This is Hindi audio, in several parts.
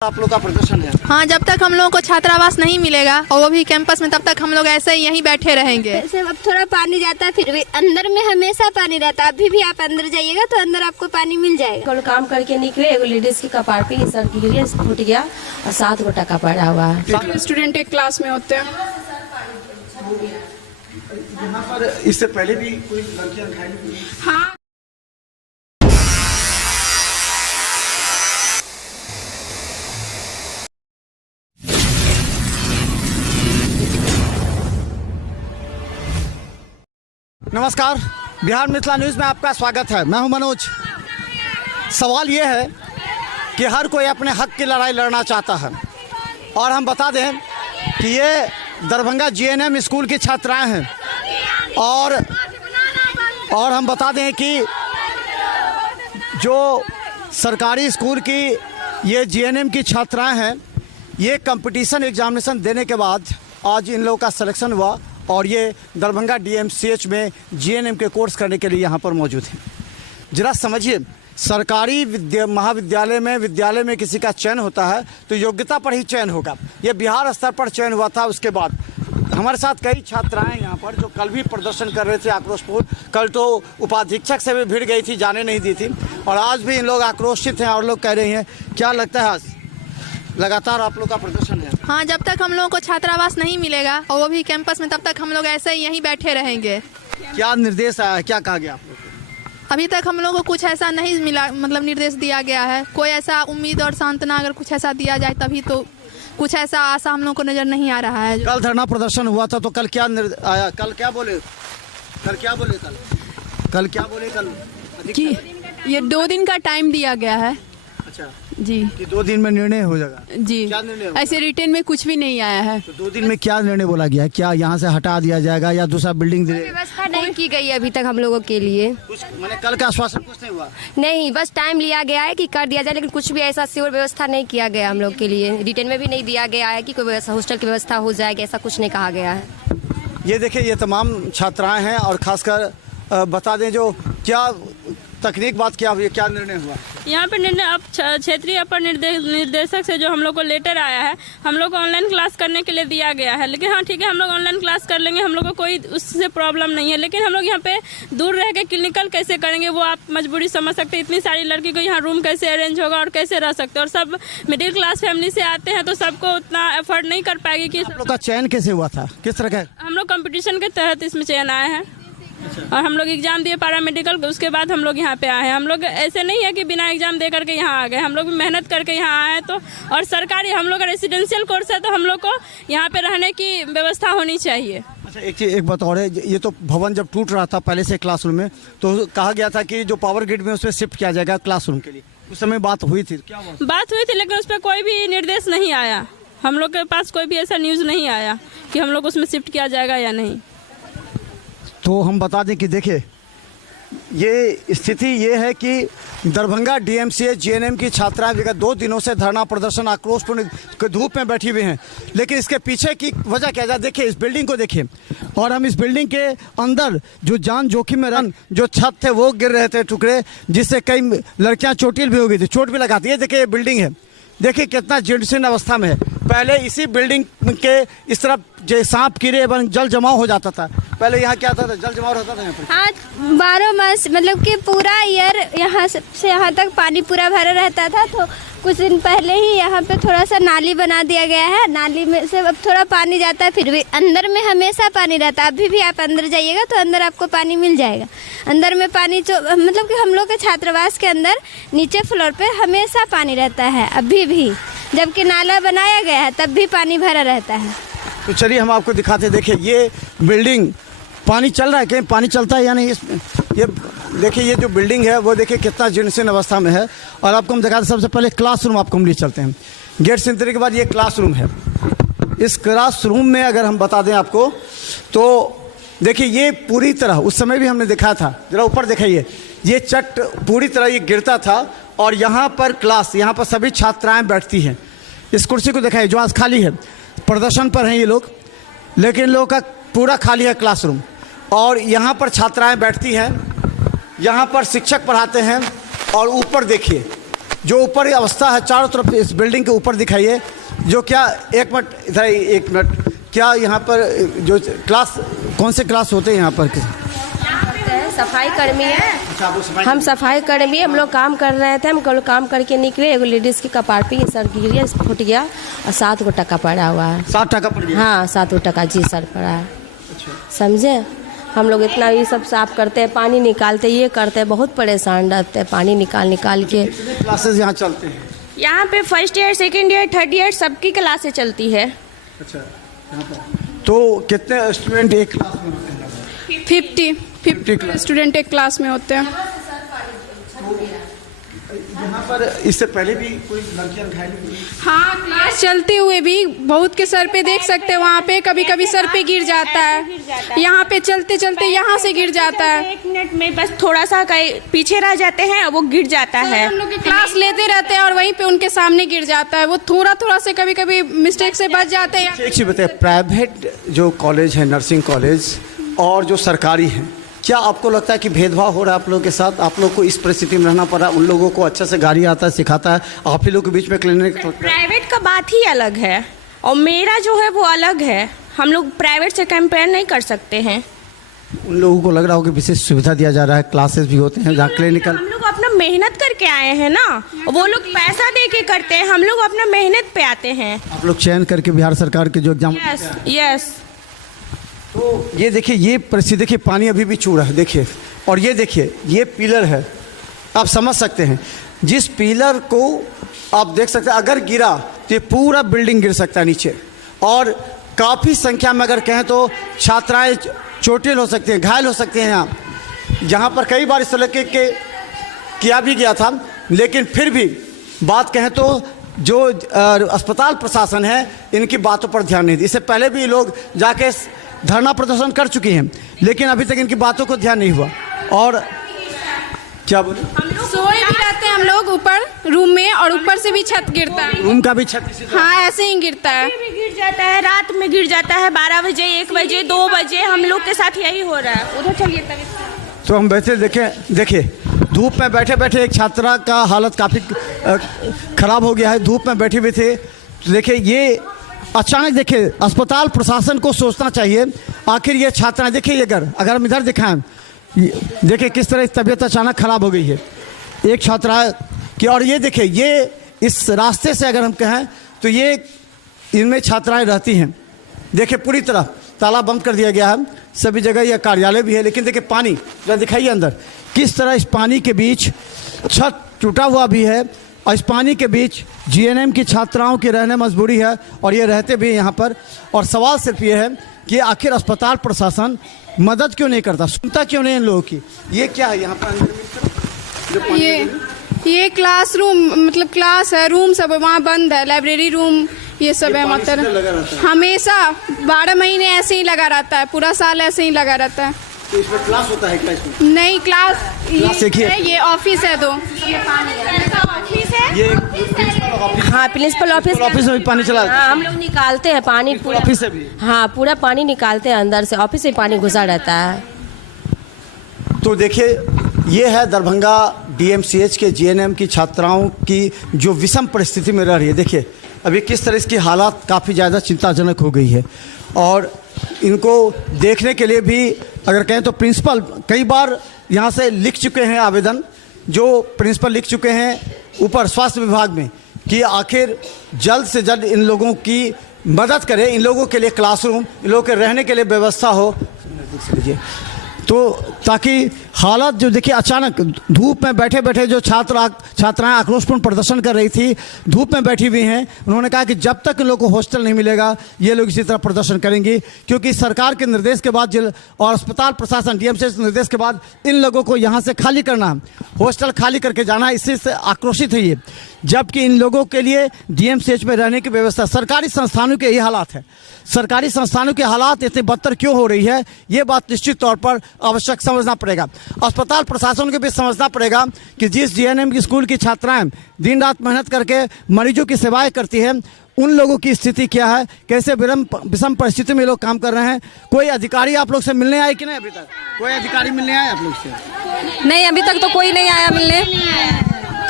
आप लोग का प्रदर्शन है। हाँ, जब तक हम लोगों को छात्रावास नहीं मिलेगा और वो भी कैंपस में, तब तक हम लोग ऐसे ही यहीं बैठे रहेंगे। ऐसे अब थोड़ा पानी जाता है, फिर भी अंदर में हमेशा पानी रहता है। अभी भी आप अंदर जाइएगा तो अंदर आपको पानी मिल जाएगा। कल काम करके निकले, एगो लेडीज के कपार पे सर गिर फूट गया और 7 गो टका पड़ा हुआ है। स्टूडेंट एक क्लास में होते हैं। यहाँ पर इससे पहले भी कोई लड़कियां दिखाई नहीं दी? हाँ, नमस्कार, बिहार मिथिला न्यूज़ में आपका स्वागत है। मैं हूं मनोज। सवाल ये है कि हर कोई अपने हक की लड़ाई लड़ना चाहता है और हम बता दें कि ये दरभंगा जीएनएम स्कूल की छात्राएं हैं और हम बता दें कि जो सरकारी स्कूल की ये जीएनएम की छात्राएं हैं, ये कंपटीशन एग्जामिनेशन देने के बाद आज इन लोगों का सिलेक्शन हुआ और ये दरभंगा डीएमसीएच में जीएनएम के कोर्स करने के लिए यहाँ पर मौजूद हैं। जरा समझिए, सरकारी महाविद्यालय में विद्यालय में किसी का चयन होता है तो योग्यता पर ही चयन होगा। ये बिहार स्तर पर चयन हुआ था। उसके बाद हमारे साथ कई छात्राएं यहाँ पर जो कल भी प्रदर्शन कर रहे थे आक्रोशपूर्ण। कल तो उपाधीक्षक से भी भिड़ गई थी, जाने नहीं दी थी, और आज भी इन लोग आक्रोशित हैं और लोग कह रहे हैं। क्या लगता है, आज लगातार आप लोग का प्रदर्शन है? हाँ, जब तक हम लोगों को छात्रावास नहीं मिलेगा और वो भी कैंपस में, तब तक हम लोग ऐसे ही यहीं बैठे रहेंगे। क्या निर्देश आया है, क्या कहा गया आप लोग को? अभी तक हम लोग को कुछ ऐसा नहीं मिला, मतलब निर्देश दिया गया है। कोई ऐसा उम्मीद और सांत्वना अगर कुछ ऐसा दिया जाए तभी तो, कुछ ऐसा आशा हम लोग को नजर नहीं आ रहा है। कल धरना प्रदर्शन हुआ था तो कल क्या आया? कल क्या बोले? कल कि ये 2 दिन का टाइम दिया गया है। अच्छा जी कि 2 दिन में निर्णय हो जाएगा। जी, क्या निर्णय होगा? ऐसे रिटर्न में कुछ भी नहीं आया है। तो 2 दिन में क्या निर्णय बोला गया है? क्या यहाँ से हटा दिया जाएगा या दूसरा बिल्डिंग दे? व्यवस्था नहीं की गई अभी तक हम लोगों के लिए। कुछ मैंने कल का आश्वासन कुछ नहीं हुआ। नहीं, बस टाइम लिया गया है कि कर दिया जाए, लेकिन कुछ भी ऐसा श्योर व्यवस्था नहीं किया गया हम लोग के लिए। रिटर्न में भी नहीं दिया गया है कि कोई हॉस्टल की व्यवस्था हो जाएगी, ऐसा कुछ नहीं कहा गया है। ये देखिए, ये तमाम छात्राएं हैं और खासकर बता दें जो क्या तकनीक बात क्या हुई, क्या निर्णय हुआ यहाँ पे? निर्णय अब क्षेत्रीय अपर निर्देशक से जो हम लोग को लेटर आया है, हम लोग को ऑनलाइन क्लास करने के लिए दिया गया है। लेकिन हाँ ठीक है, हम लोग ऑनलाइन क्लास कर लेंगे, हम लोग को कोई उससे प्रॉब्लम नहीं है। लेकिन हम लोग यहाँ पे दूर रह के क्लिनिकल कैसे करेंगे, वो आप मजबूरी समझ सकते हैं। इतनी सारी लड़की को यहाँ रूम कैसे अरेंज होगा और कैसे रह सकते हैं, और सब मिडिल क्लास फैमिली से आते हैं तो सबको उतना एफर्ट नहीं कर पाएगी। कि आप लोग का चयन कैसे हुआ था, किस तरह का? हम लोग कंपटीशन के तहत इसमें चयन आए हैं और हम लोग एग्जाम दिए पैरामेडिकल, उसके बाद हम लोग यहाँ पे आए हैं। हम लोग ऐसे नहीं है कि बिना एग्जाम दे करके यहाँ आ गए, हम लोग भी मेहनत करके यहाँ आए हैं। तो और सरकारी हम लोग का रेसिडेंशियल कोर्स है तो हम लोग को यहाँ पे रहने की व्यवस्था होनी चाहिए। अच्छा, एक बात और है, ये तो भवन जब टूट रहा था पहले से क्लासरूम में, तो कहा गया था कि जो पावर ग्रिड में उसमें शिफ्ट किया जाएगा क्लासरूम के लिए। उस समय बात हुई थी, क्या हुआ? बात हुई थी, लेकिन उस पर कोई भी निर्देश नहीं आया। हम लोग के पास कोई भी ऐसा न्यूज़ नहीं आया कि हम लोग उसमें शिफ्ट किया जाएगा या नहीं। तो हम बता दें कि देखिए, ये स्थिति ये है कि दरभंगा डीएमसीएच जीएनएम की छात्राएं विगत 2 दिनों से धरना प्रदर्शन आक्रोशपूर्ण धूप में बैठी हुई हैं। लेकिन इसके पीछे की वजह क्या है? देखिए, इस बिल्डिंग को देखिए, और हम इस बिल्डिंग के अंदर जो जान जोखिम में जो छत थे वो गिर रहे थे टुकड़े, जिससे कई लड़कियां चोटिल भी हो गई थी, चोट भी लगाती है। देखिए, ये बिल्डिंग है, देखिए कितना जीर्ण अवस्था में है। पहले इसी बिल्डिंग के इस तरफ जो सांप कीड़े एवं जल जमाव हो जाता था। पहले यहाँ क्या था, जल जमाव होता था यहाँ पर? हाँ, 12 मास मतलब कि पूरा ईयर यहाँ से यहाँ तक पानी पूरा भरा रहता था। तो कुछ दिन पहले ही यहाँ पे थोड़ा सा नाली बना दिया गया है। नाली में से अब थोड़ा पानी जाता है, फिर भी अंदर में हमेशा पानी रहता है। अभी भी आप अंदर जाइएगा तो अंदर आपको पानी मिल जाएगा। अंदर में पानी जो मतलब कि हम लोग के छात्रावास के अंदर नीचे फ्लोर पे हमेशा पानी रहता है अभी भी, जबकि नाला बनाया गया है तब भी पानी भरा रहता है। तो चलिए हम आपको दिखाते। देखिए, ये बिल्डिंग पानी चल रहा है, कहीं पानी चलता है या नहीं इसमें? ये देखिए, ये जो बिल्डिंग है वो देखिए कितना जीर्ण अवस्था में है। और आपको हम दिखाते, सबसे पहले क्लासरूम आपको हम ले चलते हैं। गेट से एंट्री के बाद ये क्लासरूम है। इस क्लासरूम में अगर हम बता दें आपको तो देखिए, ये पूरी तरह उस समय भी हमने दिखाया था, जरा ऊपर दिखाइए, ये चट पूरी तरह ये गिरता था और यहाँ पर क्लास, यहाँ पर सभी छात्राएँ बैठती हैं। इस कुर्सी को दिखाइए जो आज खाली है, प्रदर्शन पर हैं ये लोग, लेकिन इन लोगों का पूरा खाली है क्लासरूम। और यहाँ पर छात्राएं बैठती हैं, यहाँ पर शिक्षक पढ़ाते हैं। और ऊपर देखिए, जो ऊपर की अवस्था है चारों तरफ इस बिल्डिंग के ऊपर दिखाइए, जो क्या एक मिनट इधर एक मिनट, क्या यहाँ पर जो क्लास कौन से क्लास होते हैं यहाँ पर? सफाई कर्मी है, हम सफाई कर्मी, हम लोग काम कर रहे थे, हम कल काम करके निकले, एगो लेडीज के कपार पे सर गिर गया, फूट गया और 7 गो टका पड़ा हुआ है। 7 टका पड़ गया? हाँ 7 गो टका जी सर पड़ा है। समझे, हम लोग इतना ये सब साफ करते हैं, पानी निकालते, ये करते हैं, बहुत परेशान रहते हैं पानी निकाल के। क्लासेस यहाँ चलते हैं? यहाँ पे first year, second year, third year सबकी क्लासें चलती है। अच्छा, यहाँ पर तो कितने स्टूडेंट एक क्लास में होते हैं? 50 स्टूडेंट एक क्लास में होते हैं। यहाँ पर इससे पहले भी कोई लड़कियाँ घायल हुई? हाँ, क्लास चलते हुए भी बहुत के सर पे देख सकते हैं, वहाँ पे कभी कभी सर पे गिर जाता है, यहाँ पे चलते चलते यहाँ से गिर जाता है। 1 मिनट में बस थोड़ा सा पीछे रह जाते हैं, वो गिर जाता है। हम लोग क्लास लेते रहते हैं और वहीं पे उनके सामने गिर जाता है, वो थोड़ा से कभी कभी मिस्टेक से बच जाते हैं। एक चीज़ बताइए, प्राइवेट जो कॉलेज है, नर्सिंग कॉलेज और जो सरकारी है, क्या आपको लगता है कि भेदभाव हो रहा है आप लोगों के साथ? आप लोग को इस परिस्थिति में रहना पड़ा, उन लोगों को अच्छा से गाड़ी आता है, सिखाता है, आप ही लोग के बीच में क्लिनिक? प्राइवेट का बात ही अलग है और मेरा जो है वो अलग है, हम लोग प्राइवेट से कंपेयर नहीं कर सकते हैं। उन लोगों को लग रहा हो कि विशेष सुविधा दिया जा रहा है, क्लासेस भी होते हैं जहाँ क्लिनिकल? हम लोग अपना मेहनत करके आए हैं ना, वो लोग पैसा दे के करते हैं, हम लोग अपना मेहनत पे आते हैं। आप लोग चयन करके बिहार सरकार के जो एग्जाम? यस। तो ये देखिए, ये परिस्थिति देखिए, पानी अभी भी चू रहा है देखिए, और ये देखिए ये पिलर है, आप समझ सकते हैं, जिस पिलर को आप देख सकते हैं अगर गिरा तो ये पूरा बिल्डिंग गिर सकता है नीचे, और काफ़ी संख्या में अगर कहें तो छात्राएं चोटिल हो सकती हैं, घायल हो सकती हैं। यहाँ पर कई बार इस तरह के किया भी गया था, लेकिन फिर भी बात कहें तो जो अस्पताल प्रशासन है इनकी बातों पर ध्यान नहीं दी। इससे पहले भी लोग जाके धरना प्रदर्शन कर चुके हैं, लेकिन अभी तक इनकी बातों को ध्यान नहीं हुआ। और क्या बोले, सोए भी रहते हैं हम लोग ऊपर रूम में, और ऊपर से भी छत गिरता है, रूम का भी छत? हाँ ऐसे ही गिरता है, भी गिर जाता है, रात में गिर जाता है, 12 बजे, 1 बजे, 2 बजे, हम लोग के साथ यही हो रहा है। उधर चलिए तभी। तो हम बैठे देखिए धूप में बैठे बैठे एक छात्रा का हालत काफ़ी ख़राब हो गया है, धूप में बैठे हुए थे। तो देखिए ये अचानक, देखिए अस्पताल प्रशासन को सोचना चाहिए, आखिर ये छात्राएं देखिए, ये अगर हम इधर दिखाएं, देखिए किस तरह तबीयत अचानक ख़राब हो गई है एक छात्रा की। और ये देखिए, ये इस रास्ते से अगर हम कहें तो ये इनमें छात्राएं रहती हैं, देखिए पूरी तरह ताला बंद कर दिया गया है, सभी जगह यह कार्यालय भी है। लेकिन देखिए पानी जरा दिखाइए अंदर, किस तरह इस पानी के बीच छत टूटा हुआ भी है, और इस पानी के बीच जीएनएम की छात्राओं की रहने मजबूरी है, और ये रहते भी यहाँ पर। और सवाल सिर्फ ये है कि आखिर अस्पताल प्रशासन मदद क्यों नहीं करता, सुनता क्यों नहीं इन लोगों की? ये क्या है यहाँ पर? ये क्लासरूम मतलब क्लास है, रूम सब वहाँ बंद है, लाइब्रेरी रूम ये सब है, मतलब हमेशा 12 महीने ऐसे ही लगा रहता है, पूरा साल ऐसे ही लगा रहता है। तो इसमें क्लास होता है क्या इसमें? नहीं, क्लास ये ऑफिस है, दो ऑफिस है, ये हाँ प्रिंसिपल ऑफिस में भी पानी चला? हाँ हम लोग निकालते हैं पानी पूरा ऑफिस से भी? हाँ पूरा पानी निकालते हैं अंदर से, ऑफिस से पानी घुसा रहता है। तो देखिए ये है दरभंगा डीएमसीएच के जीएनएम की छात्राओं की जो विषम परिस्थिति में रह रही है। देखिए अभी किस तरह इसकी हालात काफ़ी ज़्यादा चिंताजनक हो गई है, और इनको देखने के लिए भी अगर कहें तो प्रिंसिपल कई बार यहाँ से लिख चुके हैं आवेदन, जो प्रिंसिपल लिख चुके हैं ऊपर स्वास्थ्य विभाग में कि आखिर जल्द से जल्द इन लोगों की मदद करें, इन लोगों के लिए क्लासरूम, इन लोगों के रहने के लिए व्यवस्था हो, तो ताकि हालत जो देखिए अचानक धूप में बैठे बैठे जो छात्राएं आक्रोशपूर्ण प्रदर्शन कर रही थी, धूप में बैठी हुई हैं, उन्होंने कहा कि जब तक इन लोगों को हॉस्टल नहीं मिलेगा ये लोग इसी तरह प्रदर्शन करेंगे, क्योंकि सरकार के निर्देश के बाद और अस्पताल प्रशासन डीएमसीएच निर्देश के बाद इन लोगों को यहाँ से खाली करना, हॉस्टल खाली करके जाना, इसी से आक्रोशित है ये। जबकि इन लोगों के लिए डीएमसीएच में रहने की व्यवस्था, सरकारी संस्थानों के यही हालात है। सरकारी संस्थानों के हालात इतने बदतर क्यों हो रही है, ये बात निश्चित तौर पर आवश्यक समझना पड़ेगा। अस्पताल प्रशासन को भी समझना पड़ेगा कि जिस जीएनएम की स्कूल की छात्राएं दिन रात मेहनत करके मरीजों की सेवाएं करती हैं, उन लोगों की स्थिति क्या है, कैसे विषम परिस्थिति में लोग काम कर रहे हैं। कोई अधिकारी आप लोग से मिलने आए कि नहीं? अभी तक कोई अधिकारी मिलने आए आप लोग से? नहीं, अभी तक तो कोई नहीं आया मिलने।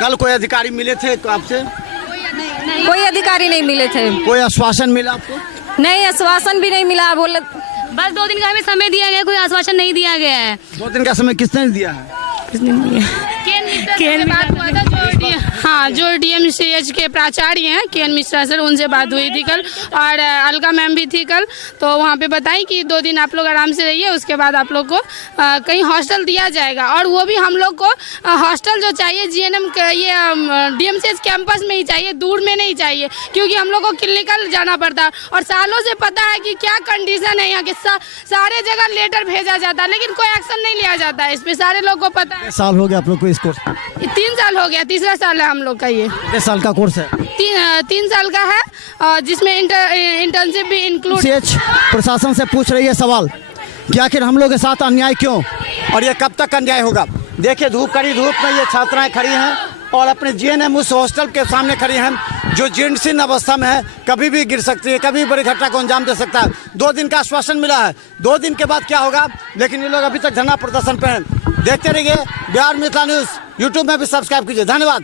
कल कोई अधिकारी मिले थे आपसे? कोई अधिकारी नहीं मिले थे। कोई आश्वासन मिला आपको? नहीं, आश्वासन भी नहीं मिला। बोले बस 2 दिन का हमें समय दिया गया, कोई आश्वासन नहीं दिया गया है। 2 दिन का समय किसने दिया है? हाँ, जो DMCH के प्राचार्य हैं केएन मिश्रा सर, उनसे बात हुई थी कल, और अलका मैम भी थी कल। तो वहाँ पे बताई कि 2 दिन आप लोग आराम से रहिए, उसके बाद आप लोग को कहीं हॉस्टल दिया जाएगा, और वो भी हम लोग को हॉस्टल जो चाहिए GNM ये DMCH कैंपस में ही चाहिए, दूर में नहीं चाहिए, क्योंकि हम लोग को क्लिनिकल जाना पड़ता है। और सालों से पता है कि क्या कंडीशन है यहाँ के, सारे जगह लेटर भेजा जाता है, लेकिन कोई एक्शन नहीं लिया जाता है इस पे, सारे लोग को पता है। साल हो गया आप लोग को इस कोर्स? 3 साल हो गया, तीसरा साल है हम लोग का ये। कितने साल का कोर्स है? 3 साल का है, जिसमें इंटर्नशिप भी इंक्लूड। प्रशासन से पूछ रही है सवाल कि आखिर हम लोग के साथ अन्याय क्यों और ये कब तक अन्याय होगा। देखिए कड़ी धूप में ये छात्राएं खड़ी हैं और अपने GNM उस हॉस्टल के सामने खड़ी हैं जो जीर्ण अवस्था में है, कभी भी गिर सकती है, कभी बड़ी घटना को अंजाम दे सकता है। 2 दिन का आश्वासन मिला है, 2 दिन के बाद क्या होगा, लेकिन ये लोग अभी तक धरना प्रदर्शन पे हैं। देखते रहिए बिहार मिथिला न्यूज़, यूट्यूब में भी सब्सक्राइब कीजिए। धन्यवाद।